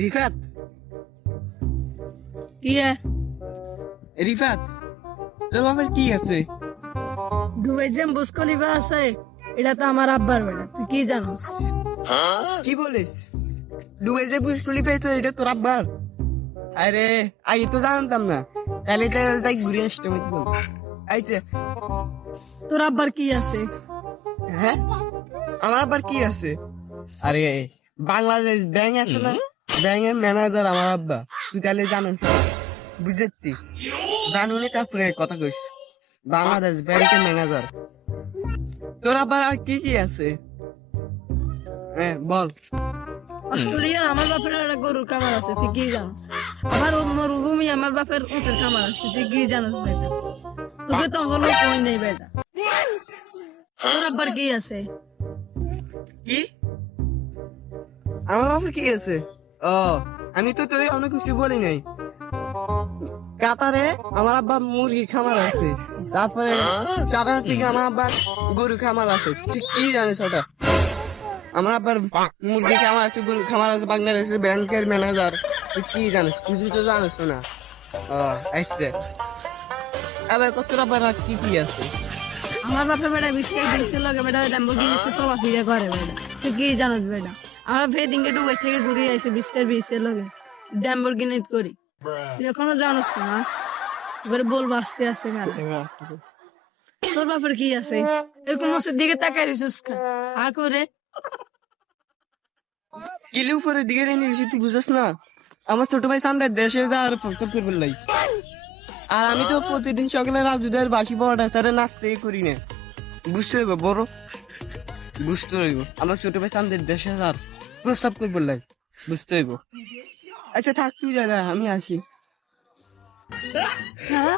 রিফাত কি রিফাত তোর বাপের কি আছে? দুবাই যে বুর্জ খলিফা আছে এটা তো আমার আব্বার বেটা, তুই কি জানোস? কি বলিস? দুবাই যে বুর্জ খলিফা আছে এটা তোর আব্বার? আরে আগে তো জানতাম না, তাহলে তো যাই ঘুরে আসতাম একদম। আইছে তোর আব্বার কি আছে? হ্যাঁ, আমার আব্বার কি আছে? আরে বাংলাদেশ ব্যাংক আছে না, ব্যাংকের ম্যানেজার আমার আব্বা। তুই তাহলে জানিস বুঝেছি, জানুনি তারপরে কথা কইস। বাংলাদেশ ব্যাংকের ম্যানেজার। তোর আবার আর কি কি আছে? হ্যাঁ বল। অস্ট্রেলিয়ার আমার বাপের একটা গরুর খামার আছে, তুই কি জানোস? আমার মরুভূমি আমার বাপের উটের খামার আছে, তুই কি জানোস বেটা? তোকে তো হলো কই নেই বেটা। তোর আব্বার কি আছে? কি আমার আবার কি আছে? ও, আমি তো তোর অনেক কিছু বলি নাই। কাতারে আমার আব্বা মুরগি খামার আছে, তারপরে সাউথ আফ্রিকা আমার আব্বার গরু খামার আছে। তুই কি জানিস ওটা? আমার আব্বার মুরগি খামার আছে, গরু খামার আছে, বাংলাদেশের ব্যাংকের ম্যানেজার। তুই কি জানিস? তুই তো জানিস না। ও আচ্ছা, আবার কত আবার আর কি কি আছে? আমার বাপের বেটা বিশ্বের লগে বেটা ল্যাম্বরগিনিতে চলাফেরা করে বেটা, তুই কি জানোস বেটা? আমার ফেদিনকে দুবাই থেকে ঘুরে আইছে বিশ্বের লগে ল্যাম্বরগিনিতে করি, তুই এখনো জানোস না? করে বলবো আস্তে আস্তে মেলা। তোর বাপের কি আছে? এরকম মাসের দিকে তাকাই রিসুস খা করে। কিলি উপরের দিকে নিয়ে তুই বুঝাস না? আমার ছোট ভাই সান্দার দেশে যা আর ফকচক করে বললাই। আর আমি তো প্রতিদিন সকালে রাজুদের বাসি পড়াটা স্যারে নাচতে করি না। বুঝতে হইব বড়, বুঝতে হইব। আমার ছোট ভাই সান্দের দেশে আর প্রস্তাব করে বললাই, বুঝতে হইব। আচ্ছা থাক, তুই যা, আমি আসি। হ্যাঁ